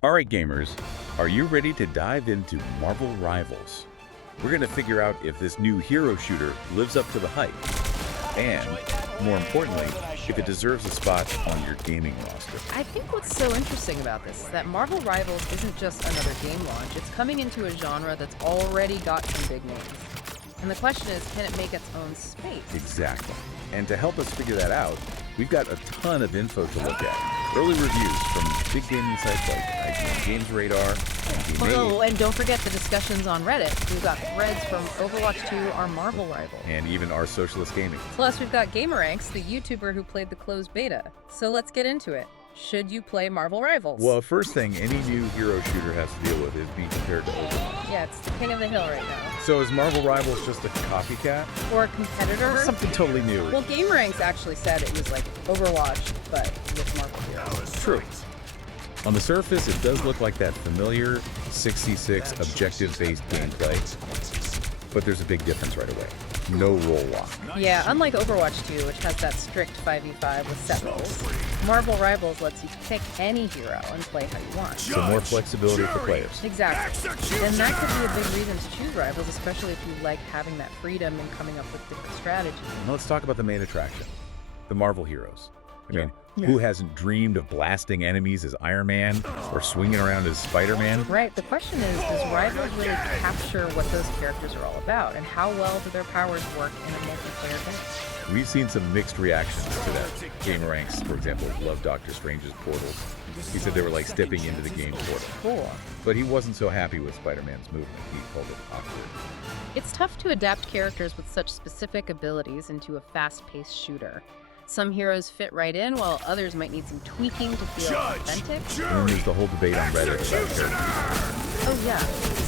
Alright gamers, are you ready to dive into Marvel Rivals? We're going to figure out if this new hero shooter lives up to the hype, and, more importantly, if it deserves a spot on your gaming roster. I think what's so interesting about this is that Marvel Rivals isn't just another game launch, it's coming into a genre that's already got some big names. And the question is, can it make its own space? Exactly. And to help us figure that out, we've got a ton of info to look at. Early reviews from big gaming sites like IGN Games Radar and Game Oh, and don't forget the discussions on Reddit. We've got threads from Overwatch 2, our Marvel rival. and even our Socialist Gaming. Plus, we've got Gameranx, the YouTuber who played the closed beta. So let's get into it. Should you play Marvel Rivals? Well, first thing any new hero shooter has to deal with is being compared to Overwatch. Yeah, it's the king of the hill right now. So is Marvel Rivals just a copycat? Or a competitor? Something totally new. Well, Gameranx actually said it was like Overwatch, but with Marvel heroes. True. On the surface, it does look like that familiar 66 objective-based gameplay, but there's a big difference right away. No role lock. Yeah, unlike Overwatch 2, which has that strict 5v5 with set roles, Marvel Rivals lets you pick any hero and play how you want. So more flexibility for players. Exactly. And that could be a big reason to choose Rivals, especially if you like having that freedom and coming up with different strategies. Now let's talk about the main attraction, the Marvel heroes. I mean, who hasn't dreamed of blasting enemies as Iron Man or swinging around as Spider-Man? Right, the question is, does Rivals really capture what those characters are all about, and how well do their powers work in a multiplayer game? We've seen some mixed reactions to that. Gameranx, for example, loved Doctor Strange's portals. He said they were like stepping into the game portal. Cool. But he wasn't so happy with Spider-Man's movement. He called it awkward. It's tough to adapt characters with such specific abilities into a fast-paced shooter. Some heroes fit right in, while others might need some tweaking to feel authentic. And there's the whole debate on Reddit about characters. Oh yeah,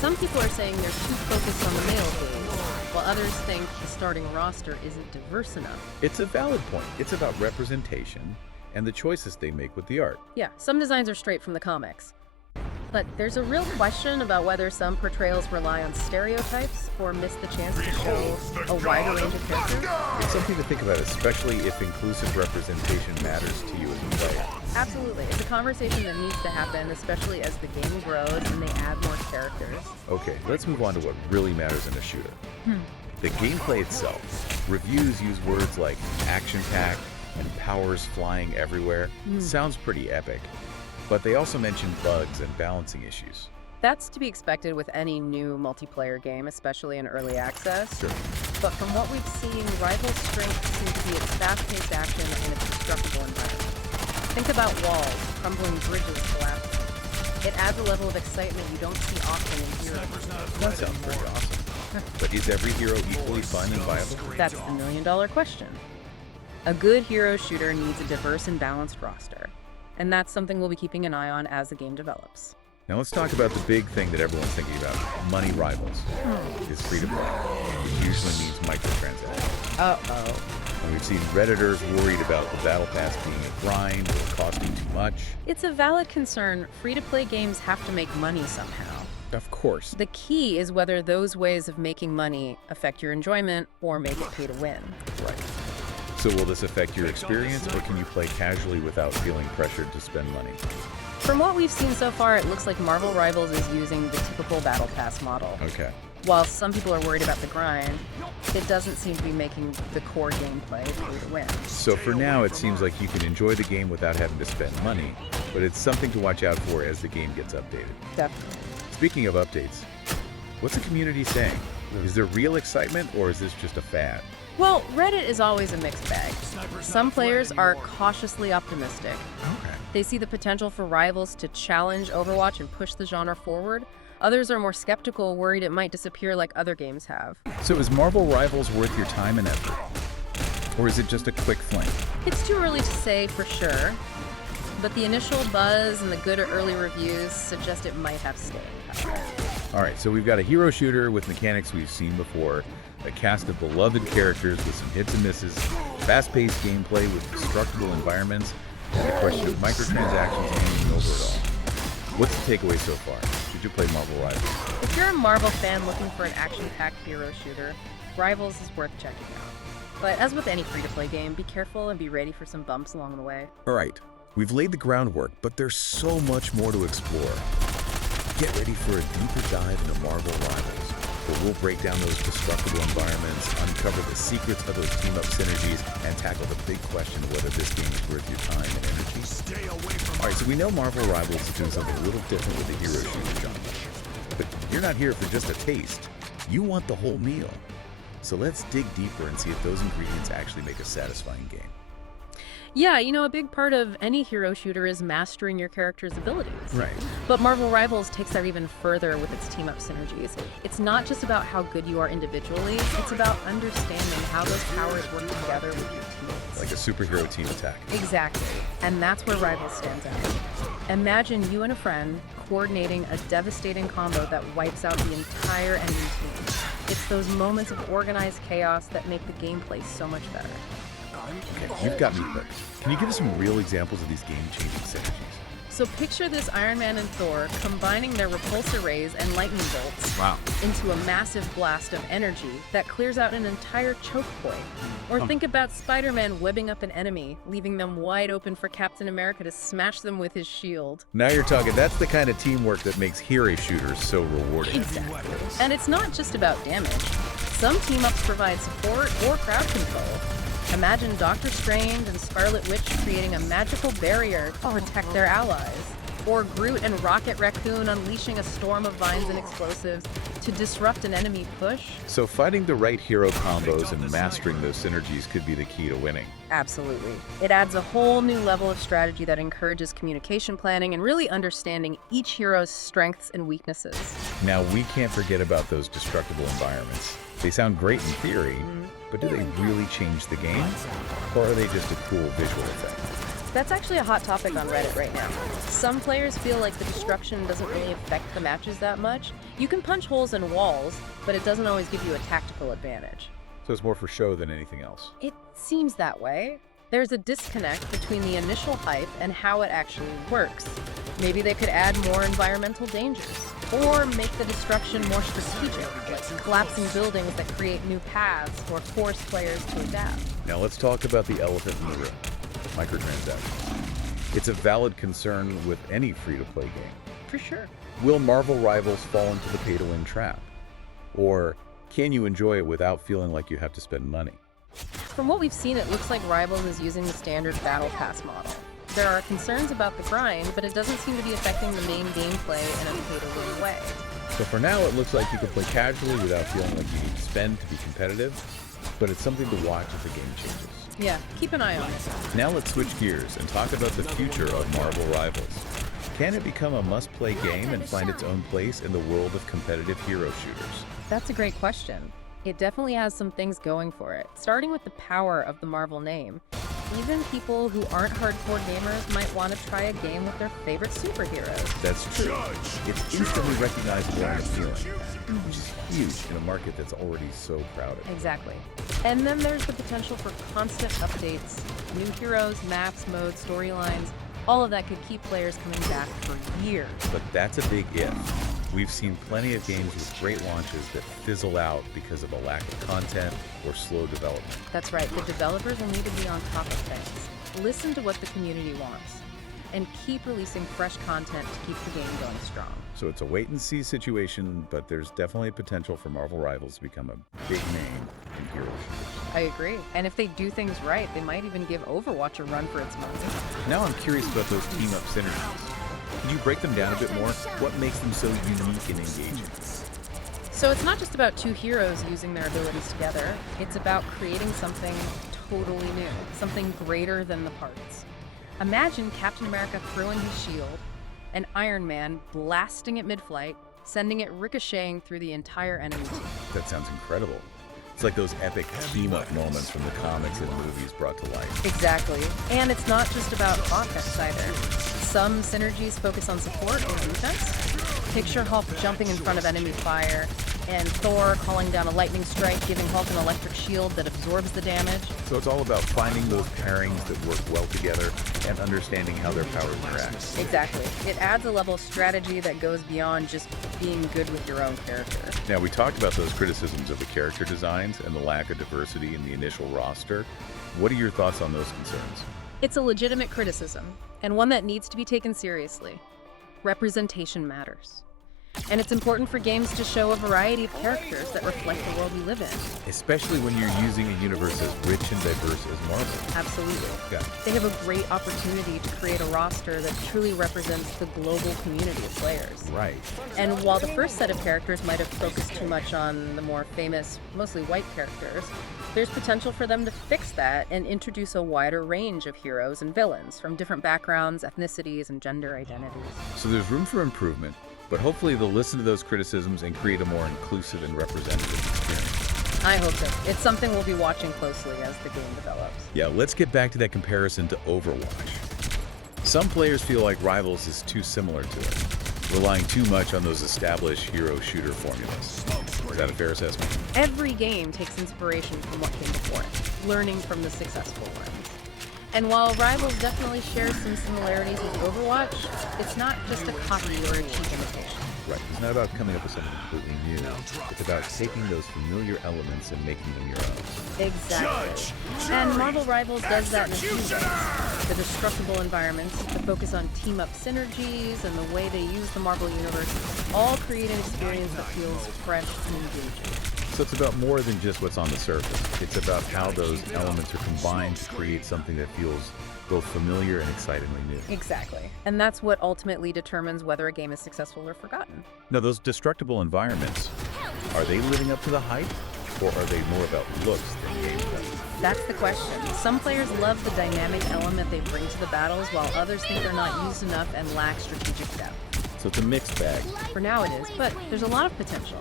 some people are saying they're too focused on the male gaze, while others think the starting roster isn't diverse enough. It's a valid point. It's about representation and the choices they make with the art. Yeah, some designs are straight from the comics. But there's a real question about whether some portrayals rely on stereotypes or miss the chance to show a wider range of characters. It's something to think about, especially if inclusive representation matters to you as a player. Absolutely. It's a conversation that needs to happen, especially as the game grows and they add more characters. Okay, let's move on to what really matters in a shooter. The gameplay itself. Reviews use words like action-packed and powers flying everywhere. Sounds pretty epic. But they also mention bugs and balancing issues. That's to be expected with any new multiplayer game, especially in early access. Sure. But from what we've seen, Rival's strength seems to be its fast-paced action and its destructible environment. Think about walls, crumbling bridges collapsing. It adds a level of excitement you don't see often in heroes. That sounds pretty awesome. But is every hero equally fun and viable? That's the million-dollar question. A good hero shooter needs a diverse and balanced roster. And that's something we'll be keeping an eye on as the game develops. Now let's talk about the big thing that everyone's thinking about. Money Rivals is free to play. It usually means microtransactions. Uh-oh. And we've seen Redditors worried about the Battle Pass being a grind or costing too much. It's a valid concern. Free-to-play games have to make money somehow. Of course. The key is whether those ways of making money affect your enjoyment or make it pay to win. Right. So will this affect your experience, or can you play casually without feeling pressured to spend money? From what we've seen so far, it looks like Marvel Rivals is using the typical Battle Pass model. Okay. While some people are worried about the grind, it doesn't seem to be making the core gameplay pay to win. So for now, it seems like you can enjoy the game without having to spend money, but it's something to watch out for as the game gets updated. Definitely. Speaking of updates, what's the community saying? Is there real excitement, or is this just a fad? Well, Reddit is always a mixed bag. Some players are cautiously optimistic. Okay. They see the potential for Rivals to challenge Overwatch and push the genre forward. Others are more skeptical, worried it might disappear like other games have. So is Marvel Rivals worth your time and effort? Or is it just a quick fling? It's too early to say for sure, but the initial buzz and the good early reviews suggest it might have staying power. All right, so we've got a hero shooter with mechanics we've seen before, a cast of beloved characters with some hits and misses, fast-paced gameplay with destructible environments, and the question of microtransactions hanging over it all. What's the takeaway so far? Should you play Marvel Rivals? If you're a Marvel fan looking for an action-packed hero shooter, Rivals is worth checking out. But as with any free-to-play game, be careful and be ready for some bumps along the way. All right, We've laid the groundwork, but there's so much more to explore. Get ready for a deeper dive into Marvel Rivals, where we'll break down those destructible environments, uncover the secrets of those team-up synergies, and tackle the big question of whether this game is worth your time and energy. Stay away from All right, so we know Marvel Rivals is doing something a little different with the hero shooter genre. But you're not here for just a taste. You want the whole meal. So let's dig deeper and see if those ingredients actually make a satisfying game. Yeah, a big part of any hero shooter is mastering your character's abilities. Right. But Marvel Rivals takes that even further with its team-up synergies. It's not just about how good you are individually, it's about understanding how those powers work together with your teammates. Like a superhero team attack. Exactly. And that's where Rivals stands out. Imagine you and a friend coordinating a devastating combo that wipes out the entire enemy team. It's those moments of organized chaos that make the gameplay so much better. Okay, you've got me hooked. Can you give us some real examples of these game-changing synergies? So picture this Iron Man and Thor combining their repulsor rays and lightning bolts into a massive blast of energy that clears out an entire choke point. Or think about Spider-Man webbing up an enemy, leaving them wide open for Captain America to smash them with his shield. Now you're talking. That's the kind of teamwork that makes hero shooters so rewarding. Exactly. And it's not just about damage. Some team-ups provide support or crowd control. Imagine Doctor Strange and Scarlet Witch creating a magical barrier to protect their allies. Or Groot and Rocket Raccoon unleashing a storm of vines and explosives to disrupt an enemy push. So finding the right hero combos and mastering those synergies could be the key to winning. Absolutely. It adds a whole new level of strategy that encourages communication planning and really understanding each hero's strengths and weaknesses. Now, we can't forget about those destructible environments. They sound great in theory, but do they really change the game? Or are they just a cool visual effect? That's actually a hot topic on Reddit right now. Some players feel like the destruction doesn't really affect the matches that much. You can punch holes in walls, but it doesn't always give you a tactical advantage. So it's more for show than anything else. It seems that way. There's a disconnect between the initial hype and how it actually works. Maybe they could add more environmental dangers, or make the destruction more strategic, like collapsing buildings that create new paths or force players to adapt. Now let's talk about the elephant in the room, microtransactions. It's a valid concern with any free-to-play game. For sure. Will Marvel Rivals fall into the pay-to-win trap? Or can you enjoy it without feeling like you have to spend money? From what we've seen, it looks like Rivals is using the standard Battle Pass model. There are concerns about the grind, but it doesn't seem to be affecting the main gameplay in a pay-to-win way. So for now, it looks like you can play casually without feeling like you need to spend to be competitive, but it's something to watch as the game changes. Yeah, keep an eye on it. Now let's switch gears and talk about the future of Marvel Rivals. Can it become a must-play game and find its own place in the world of competitive hero shooters? That's a great question. It definitely has some things going for it, starting with the power of the Marvel name. Even people who aren't hardcore gamers might want to try a game with their favorite superheroes. That's true. It's instantly recognizable and appealing, which is huge in a market that's already so crowded. Exactly. And then there's the potential for constant updates, new heroes, maps, modes, storylines. All of that could keep players coming back for years. But that's a big if. We've seen plenty of games with great launches that fizzle out because of a lack of content or slow development. That's right. The developers will need to be on top of things. Listen to what the community wants, and keep releasing fresh content to keep the game going strong. So it's a wait-and-see situation, but there's definitely potential for Marvel Rivals to become a big name in hero shooters. I agree. And if they do things right, they might even give Overwatch a run for its money. Now I'm curious about those team-up synergies. Can you break them down a bit more? What makes them so unique and engaging? So it's not just about two heroes using their abilities together. It's about creating something totally new, something greater than the parts. Imagine Captain America throwing his shield, and Iron Man blasting it mid-flight, sending it ricocheting through the entire enemy team. That sounds incredible. It's like those epic team-up moments from the comics and movies brought to life. Exactly. And it's not just about offense either. Some synergies focus on support or defense. Picture Hulk jumping in front of enemy fire, and Thor calling down a lightning strike, giving Hulk an electric shield that absorbs the damage. So it's all about finding those pairings that work well together and understanding how their powers interact. Exactly. It adds a level of strategy that goes beyond just being good with your own character. Now, we talked about those criticisms of the character designs and the lack of diversity in the initial roster. What are your thoughts on those concerns? It's a legitimate criticism, and one that needs to be taken seriously. Representation matters. And it's important for games to show a variety of characters that reflect the world we live in. Especially when you're using a universe as rich and diverse as Marvel. Absolutely. Yeah. They have a great opportunity to create a roster that truly represents the global community of players. Right. And while the first set of characters might have focused too much on the more famous, mostly white characters, there's potential for them to fix that and introduce a wider range of heroes and villains from different backgrounds, ethnicities, and gender identities. So there's room for improvement, but hopefully they'll listen to those criticisms and create a more inclusive and representative experience. I hope so. It's something we'll be watching closely as the game develops. Yeah, let's get back to that comparison to Overwatch. Some players feel like Rivals is too similar to it, relying too much on those established hero shooter formulas. Is that a fair assessment? Every game takes inspiration from what came before it, learning from the successful ones. And while Rivals definitely shares some similarities with Overwatch, it's not just a copy or a cheap imitation. Right. It's not about coming up with something completely new. It's about taking those familiar elements and making them your own. Exactly. And Marvel Rivals does that in a few ways. The destructible environments, the focus on team-up synergies, and the way they use the Marvel Universe all create an experience that feels fresh and engaging. So it's about more than just what's on the surface. It's about how those elements are combined to create something that feels both familiar and excitingly new. Exactly. And that's what ultimately determines whether a game is successful or forgotten. Now, those destructible environments, are they living up to the hype, or are they more about looks than gameplay? That's the question. Some players love the dynamic element they bring to the battles, while others think they're not used enough and lack strategic depth. So it's a mixed bag. For now it is, but there's a lot of potential.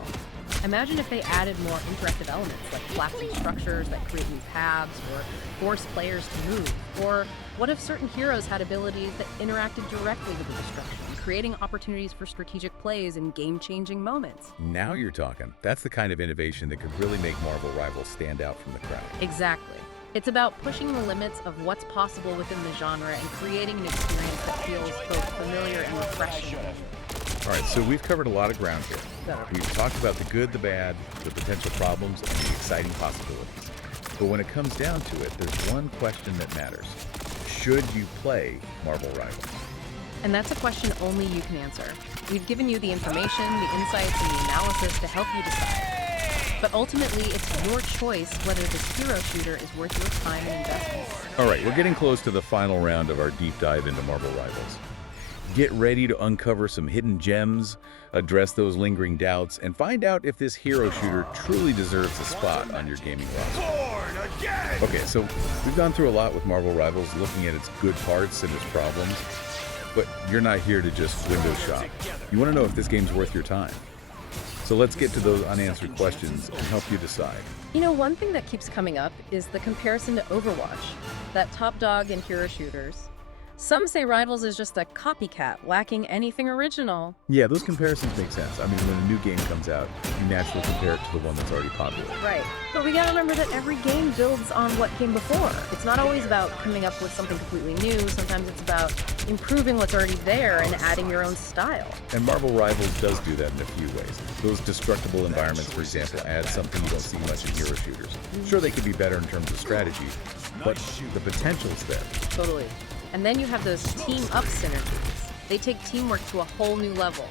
Imagine if they added more interactive elements, like collapsing structures that create new paths, or force players to move. Or what if certain heroes had abilities that interacted directly with the destruction, creating opportunities for strategic plays in game-changing moments? Now you're talking. That's the kind of innovation that could really make Marvel Rivals stand out from the crowd. Exactly. It's about pushing the limits of what's possible within the genre and creating an experience that feels both familiar and refreshing. All right, so we've covered a lot of ground here. We've talked about the good, the bad, the potential problems, and the exciting possibilities. But when it comes down to it, there's one question that matters. Should you play Marvel Rivals? And that's a question only you can answer. We've given you the information, the insights, and the analysis to help you decide. But ultimately, it's your choice whether this hero shooter is worth your time and investment. All right, we're getting close to the final round of our deep dive into Marvel Rivals. Get ready to uncover some hidden gems, address those lingering doubts, and find out if this hero shooter truly deserves a spot on your gaming roster. Okay, so we've gone through a lot with Marvel Rivals, looking at its good parts and its problems, but you're not here to just window shop. You want to know if this game's worth your time. So let's get to those unanswered questions and help you decide. You know, one thing that keeps coming up is the comparison to Overwatch, that top dog in hero shooters. Some say Rivals is just a copycat, lacking anything original. Yeah, those comparisons make sense. I mean, when a new game comes out, you naturally compare it to the one that's already popular. Right. But we gotta remember that every game builds on what came before. It's not always about coming up with something completely new. Sometimes it's about improving what's already there and adding your own style. And Marvel Rivals does do that in a few ways. Those destructible environments, for example, add something you don't see much in hero shooters. Sure, they could be better in terms of strategy, but the potential's there. Totally. And then you have those team-up synergies. They take teamwork to a whole new level.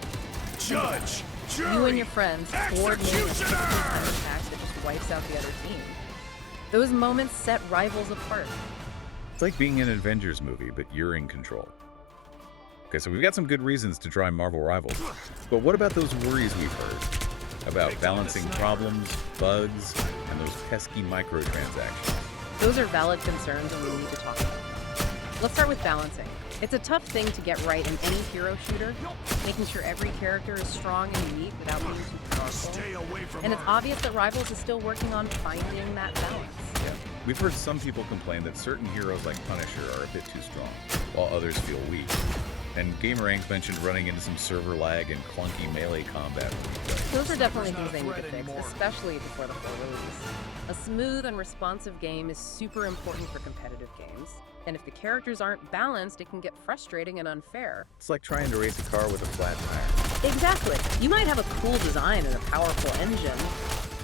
Judge, jury, you and your friends coordinating a physical time attack that just wipes out the other team. Those moments set Rivals apart. It's like being in an Avengers movie, but you're in control. Okay, so we've got some good reasons to try Marvel Rivals. But what about those worries we've heard about balancing problems, bugs, and those pesky microtransactions? Those are valid concerns and we need to talk about them. Let's start with balancing. It's a tough thing to get right in any hero shooter, making sure every character is strong and unique without being too powerful. And it's obvious that Rivals is still working on finding that balance. Yeah. We've heard some people complain that certain heroes like Punisher are a bit too strong, while others feel weak. And GamerRanks mentioned running into some server lag and clunky melee combat. Those are definitely things they need to fix, especially before the full release. A smooth and responsive game is super important for competitive games. And if the characters aren't balanced, it can get frustrating and unfair. It's like trying to race a car with a flat tire. Exactly. You might have a cool design and a powerful engine,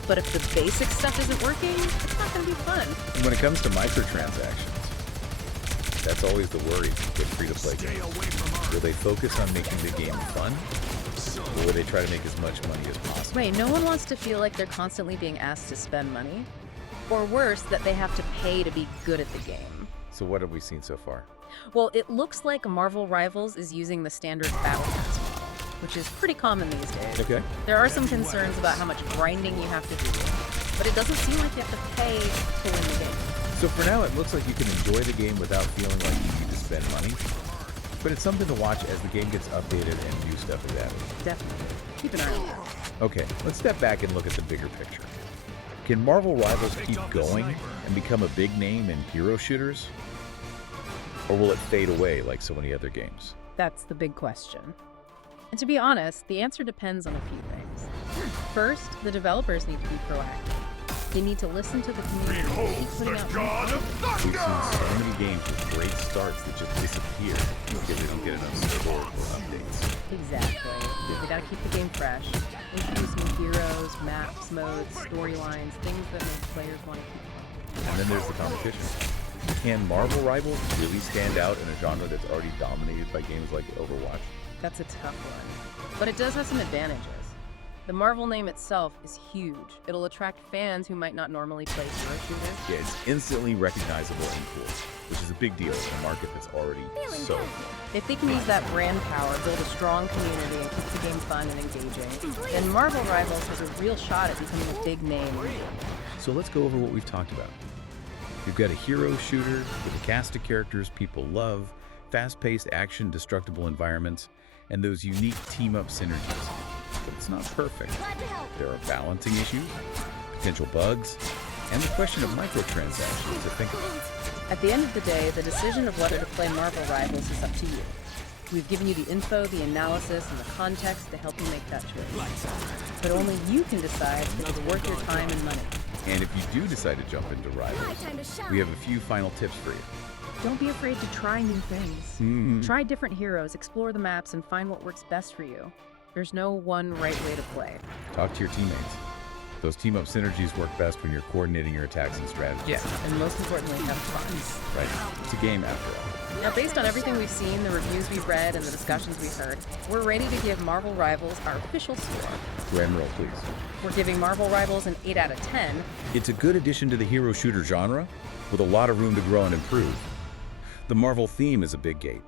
but if the basic stuff isn't working, it's not going to be fun. And when it comes to microtransactions, That's always the worry with free-to-play Stay games. away from her. Will they focus on making the game fun, or will they try to make as much money as possible? Wait, no one wants to feel like they're constantly being asked to spend money. Or worse, that they have to pay to be good at the game. So what have we seen so far? Well, it looks like Marvel Rivals is using the standard Battle Pass model, which is pretty common these days. Okay. There are some concerns about how much grinding you have to do, but it doesn't seem like you have to pay to win the game. So for now, it looks like you can enjoy the game without feeling like you need to spend money. But it's something to watch as the game gets updated and new stuff is added. Definitely. Keep an eye on that. Okay, let's step back and look at the bigger picture. Can Marvel Rivals keep going and become a big name in hero shooters? Or will it fade away like so many other games? That's the big question. And to be honest, the answer depends on a few things. First, the developers need to be proactive. They need to listen to the community and Behold keep putting the out new god of content. We've seen so thunder! many games with great starts that just disappear because they don't get enough support or updates. Exactly. They gotta keep the game fresh. Introduce new heroes, maps, modes, storylines, things that make players want to keep playing. And then there's the competition. Can Marvel Rivals really stand out in a genre that's already dominated by games like Overwatch? That's a tough one. But it does have some advantages. The Marvel name itself is huge. It'll attract fans who might not normally play hero shooters. Yeah, it's instantly recognizable and cool, which is a big deal in a market that's already so cool. If they can use that brand power, build a strong community, and keep the game fun and engaging, then Marvel Rivals has a real shot at becoming a big name. So let's go over what we've talked about. We've got a hero shooter with a cast of characters people love, fast-paced action, destructible environments, and those unique team-up synergies. But it's not perfect. There are balancing issues, potential bugs, and the question of microtransactions to think about. At the end of the day, the decision of whether to play Marvel Rivals is up to you. We've given you the info, the analysis, and the context to help you make that choice. But only you can decide if it's worth your time and money. And if you do decide to jump into Rivals, we have a few final tips for you. Don't be afraid to try new things. Try different heroes, explore the maps, and find what works best for you. There's no one right way to play. Talk to your teammates. Those team-up synergies work best when you're coordinating your attacks and strategies. Yeah, and most importantly, have fun. Right? It's a game after all. Now, based on everything we've seen, the reviews we've read, and the discussions we've heard, we're ready to give Marvel Rivals our official score. Drum roll, please. We're giving Marvel Rivals an 8 out of 10. It's a good addition to the hero shooter genre, with a lot of room to grow and improve. The Marvel theme is a big gate.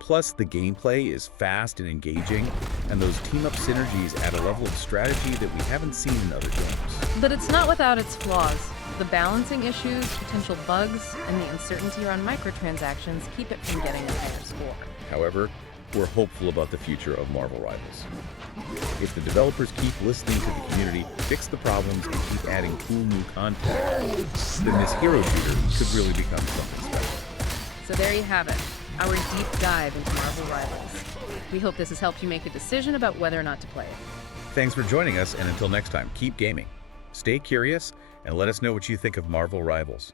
Plus, the gameplay is fast and engaging, and those team-up synergies add a level of strategy that we haven't seen in other games. But it's not without its flaws. The balancing issues, potential bugs, and the uncertainty around microtransactions keep it from getting a higher score. However, we're hopeful about the future of Marvel Rivals. If the developers keep listening to the community, fix the problems, and keep adding cool new content, then this hero shooter could really become something special. So there you have it, our deep dive into Marvel Rivals. We hope this has helped you make a decision about whether or not to play it. Thanks for joining us, and until next time, keep gaming. Stay curious, and let us know what you think of Marvel Rivals.